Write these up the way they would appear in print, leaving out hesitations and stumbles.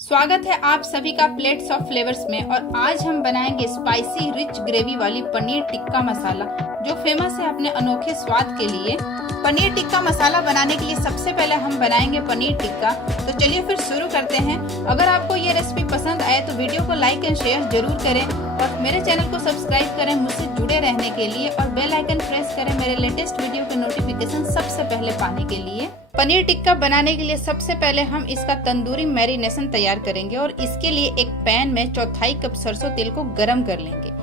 स्वागत है आप सभी का प्लेट्स ऑफ फ्लेवर्स में। और आज हम बनाएंगे स्पाइसी रिच ग्रेवी वाली पनीर टिक्का मसाला, जो फेमस है अपने अनोखे स्वाद के लिए। पनीर टिक्का मसाला बनाने के लिए सबसे पहले हम बनाएंगे पनीर टिक्का। तो चलिए फिर शुरू करते हैं। अगर आपको ये रेसिपी पसंद आए तो वीडियो को लाइक एंड शेयर जरूर करें और मेरे चैनल को सब्सक्राइब करें मुझसे जुड़े रहने के लिए, और बेल आइकन प्रेस करें मेरे लेटेस्ट वीडियो के नोटिफिकेशन सबसे पहले पाने के लिए। पनीर टिक्का बनाने के लिए सबसे पहले हम इसका तंदूरी मैरिनेशन तैयार करेंगे और इसके लिए एक पैन में 1/4 कप सरसों तेल को गरम कर लेंगे।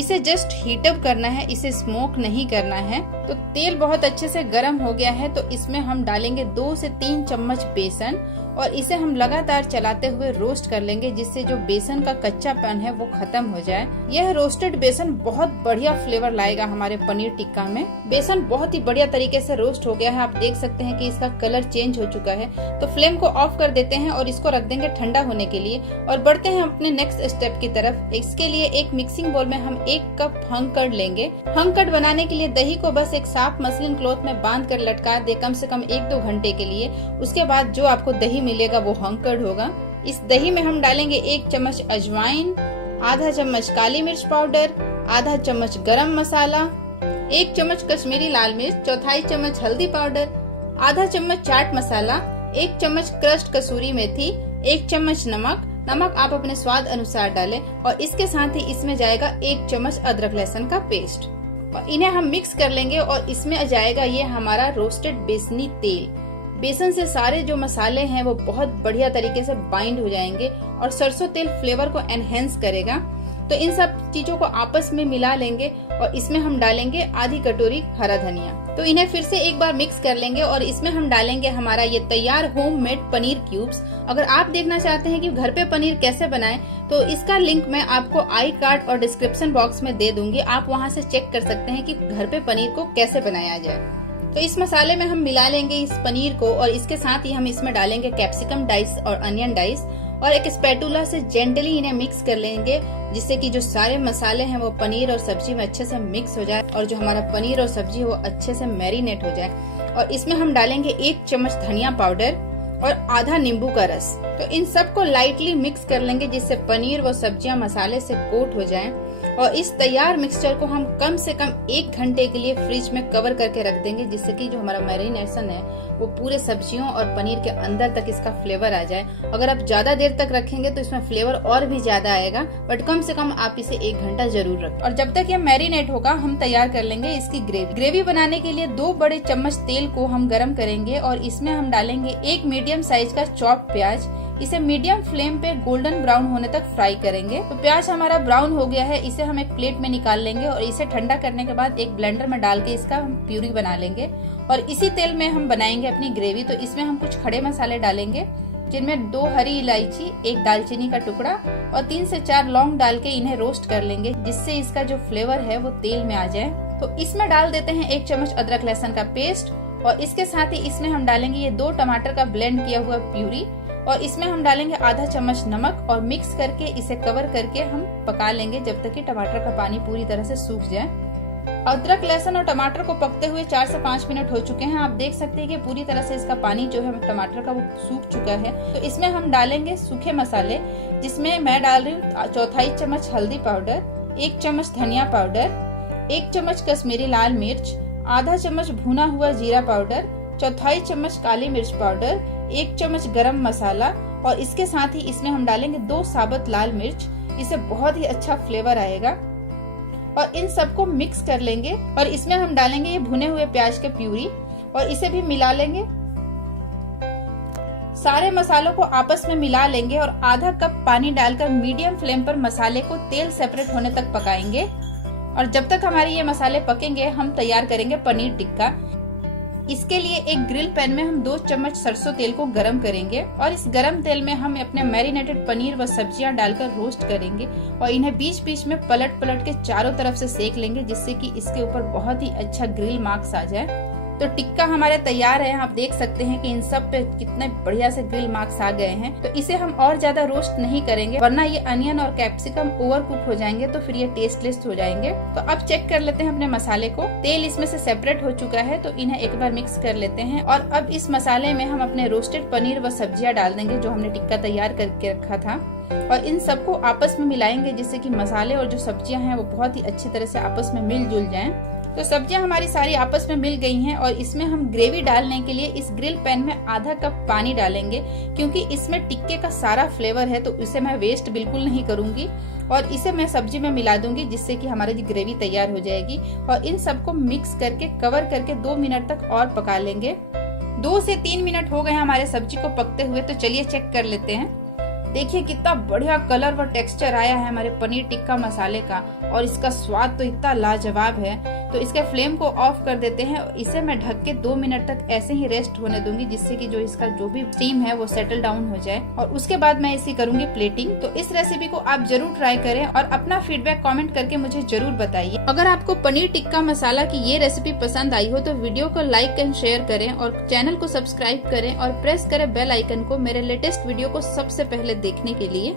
इसे जस्ट हीट अप करना है, इसे स्मोक नहीं करना है। तो तेल बहुत अच्छे से गरम हो गया है, तो इसमें हम डालेंगे 2 से 3 चम्मच बेसन और इसे हम लगातार चलाते हुए रोस्ट कर लेंगे, जिससे जो बेसन का कच्चापन है वो खत्म हो जाए। यह रोस्टेड बेसन बहुत बढ़िया फ्लेवर लाएगा हमारे पनीर टिक्का में। बेसन बहुत ही बढ़िया तरीके से रोस्ट हो गया है, आप देख सकते हैं कि इसका कलर चेंज हो चुका है। तो फ्लेम को ऑफ कर देते हैं और इसको रख देंगे ठंडा होने के लिए और बढ़ते हैं अपने नेक्स्ट स्टेप की तरफ। इसके लिए एक मिक्सिंग बोल में हम 1 कप हंग कर्ड लेंगे। हंग कर्ड बनाने के लिए दही को बस एक साफ मसलिन क्लॉथ में बांध कर लटका दे कम से कम 1-2 घंटे के लिए। उसके बाद जो आपको दही मिलेगा वो हंग कर्ड होगा। इस दही में हम डालेंगे 1 चम्मच अजवाइन, आधा चम्मच काली मिर्च पाउडर, आधा चम्मच गरम मसाला, 1 चम्मच कश्मीरी लाल मिर्च, 1/4 चम्मच हल्दी पाउडर, आधा चम्मच चाट मसाला, 1 चम्मच क्रश्ड कसूरी मेथी, 1 चम्मच नमक आप अपने स्वाद अनुसार डालें, और इसके साथ ही इसमें जाएगा 1 चम्मच अदरक लहसुन का पेस्ट। और इन्हें हम मिक्स कर लेंगे और इसमें जाएगा ये हमारा रोस्टेड बेसनी तेल। बेसन से सारे जो मसाले हैं वो बहुत बढ़िया तरीके से बाइंड हो जाएंगे और सरसों तेल फ्लेवर को एनहेंस करेगा। तो इन सब चीजों को आपस में मिला लेंगे और इसमें हम डालेंगे आधी कटोरी हरा धनिया। तो इन्हें फिर से एक बार मिक्स कर लेंगे और इसमें हम डालेंगे हमारा ये तैयार होममेड पनीर क्यूब्स। अगर आप देखना चाहते हैं कि घर पे पनीर कैसे बनाएं, तो इसका लिंक मैं आपको आई कार्ड और डिस्क्रिप्शन बॉक्स में दे दूंगी। आप वहां से चेक कर सकते हैं कि घर पे पनीर को कैसे बनाया जाए। तो इस मसाले में हम मिला लेंगे इस पनीर को और इसके साथ ही हम इसमें डालेंगे कैप्सिकम डाइस और अनियन डाइस, और एक स्पैटुला से जेंटली इन्हें मिक्स कर लेंगे, जिससे कि जो सारे मसाले हैं वो पनीर और सब्जी में अच्छे से मिक्स हो जाए और जो हमारा पनीर और सब्जी है वो अच्छे से मैरिनेट हो जाए। और इसमें हम डालेंगे 1 चम्मच धनिया पाउडर और आधा नींबू का रस। तो इन सबको लाइटली मिक्स कर लेंगे, जिससे पनीर व सब्जियां मसाले से कोट हो जाएं। और इस तैयार मिक्सचर को हम कम से कम 1 घंटे के लिए फ्रिज में कवर करके रख देंगे, जिससे कि जो हमारा मैरिनेशन है वो पूरे सब्जियों और पनीर के अंदर तक इसका फ्लेवर आ जाए। अगर आप ज्यादा देर तक रखेंगे तो इसमें फ्लेवर और भी ज्यादा आएगा, बट कम से कम आप इसे 1 घंटा जरूर रखें। और जब तक ये मैरिनेट होगा हम तैयार कर लेंगे इसकी ग्रेवी बनाने के लिए 2 बड़े चम्मच तेल को हम गर्म करेंगे और इसमें हम डालेंगे 1 मीडियम साइज का चॉप प्याज। इसे मीडियम फ्लेम पे गोल्डन ब्राउन होने तक फ्राई करेंगे। तो प्याज हमारा ब्राउन हो गया है, इसे हम एक प्लेट में निकाल लेंगे और इसे ठंडा करने के बाद एक ब्लेंडर में डाल के इसका हम प्यूरी बना लेंगे। और इसी तेल में हम बनाएंगे अपनी ग्रेवी। तो इसमें हम कुछ खड़े मसाले डालेंगे, जिनमें 2 हरी इलायची, 1 दालचीनी का टुकड़ा और 3 से 4 लौंग डाल के इन्हें रोस्ट कर लेंगे, जिससे इसका जो फ्लेवर है वो तेल में आ जाए। तो इसमें डाल देते हैं 1 चम्मच अदरक लहसुन का पेस्ट और इसके साथ ही इसमें हम डालेंगे ये 2 टमाटर का ब्लेंड किया हुआ प्यूरी, और इसमें हम डालेंगे आधा चम्मच नमक और मिक्स करके इसे कवर करके हम पका लेंगे जब तक कि टमाटर का पानी पूरी तरह से सूख जाए। अदरक लहसुन और टमाटर को पकते हुए 4 से 5 मिनट हो चुके हैं। आप देख सकते हैं कि पूरी तरह से इसका पानी जो है टमाटर का वो सूख चुका है। तो इसमें हम डालेंगे सूखे मसाले, जिसमें मैं डाल रही हूँ 1/4 चम्मच हल्दी पाउडर, 1 चम्मच धनिया पाउडर, 1 चम्मच कश्मीरी लाल मिर्च, आधा चम्मच भुना हुआ जीरा पाउडर, 1/4 चम्मच काली मिर्च पाउडर, 1 चम्मच गरम मसाला, और इसके साथ ही इसमें हम डालेंगे 2 साबुत लाल मिर्च। इससे बहुत ही अच्छा फ्लेवर आएगा। और इन सबको मिक्स कर लेंगे और इसमें हम डालेंगे ये भुने हुए प्याज के प्यूरी और इसे भी मिला लेंगे। सारे मसालों को आपस में मिला लेंगे और आधा कप पानी डालकर मीडियम फ्लेम पर मसाले को तेल सेपरेट होने तक पकाएंगे। और जब तक हमारे ये मसाले पकेंगे हम तैयार करेंगे पनीर टिक्का। इसके लिए एक ग्रिल पैन में हम 2 चम्मच सरसों तेल को गरम करेंगे और इस गरम तेल में हम अपने मैरिनेटेड पनीर व सब्जियां डालकर रोस्ट करेंगे और इन्हें बीच बीच में पलट पलट के चारों तरफ से सेक लेंगे, जिससे कि इसके ऊपर बहुत ही अच्छा ग्रिल मार्क्स आ जाए। तो टिक्का हमारे तैयार है। आप देख सकते हैं कि इन सब पे कितने बढ़िया से ग्रिल मार्क्स आ गए हैं। तो इसे हम और ज्यादा रोस्ट नहीं करेंगे, वरना ये अनियन और कैप्सिकम ओवर कुक हो जाएंगे, तो फिर ये टेस्टलेस हो जाएंगे। तो अब चेक कर लेते हैं अपने मसाले को। तेल इसमें से सेपरेट हो चुका है, तो इन्हें एक बार मिक्स कर लेते हैं। और अब इस मसाले में हम अपने रोस्टेड पनीर व सब्जियां डाल देंगे जो हमने टिक्का तैयार करके रखा था, और इन सबको आपस में मिलाएंगे जिससे कि मसाले और जो सब्जियां हैं वो बहुत ही अच्छी तरह से आपस में मिलजुल जाएं। तो सब्जियां हमारी सारी आपस में मिल गई हैं, और इसमें हम ग्रेवी डालने के लिए इस ग्रिल पैन में आधा कप पानी डालेंगे, क्योंकि इसमें टिक्के का सारा फ्लेवर है, तो इसे मैं वेस्ट बिल्कुल नहीं करूंगी और इसे मैं सब्जी में मिला दूंगी, जिससे कि हमारी ग्रेवी तैयार हो जाएगी। और इन सबको मिक्स करके कवर करके 2 मिनट तक और पका लेंगे। 2 से 3 मिनट हो गए हमारे सब्जी को पकते हुए, तो चलिए चेक कर लेते हैं। देखिए कितना बढ़िया कलर व टेक्सचर आया है हमारे पनीर टिक्का मसाले का, और इसका स्वाद तो इतना लाजवाब है। तो इसके फ्लेम को ऑफ कर देते हैं, और इसे मैं ढक के 2 मिनट तक ऐसे ही रेस्ट होने दूंगी, जिससे कि जो इसका जो भी स्टीम है वो सेटल डाउन हो जाए, और उसके बाद मैं इसी करूंगी प्लेटिंग। तो इस रेसिपी को आप जरूर ट्राई करें और अपना फीडबैक कमेंट करके मुझे जरूर बताइए। अगर आपको पनीर टिक्का मसाला की ये रेसिपी पसंद आई हो तो वीडियो को लाइक एंड शेयर करें, और चैनल को सब्सक्राइब करें और प्रेस करें बेल आइकन को मेरे लेटेस्ट वीडियो को सबसे पहले देखने के लिए।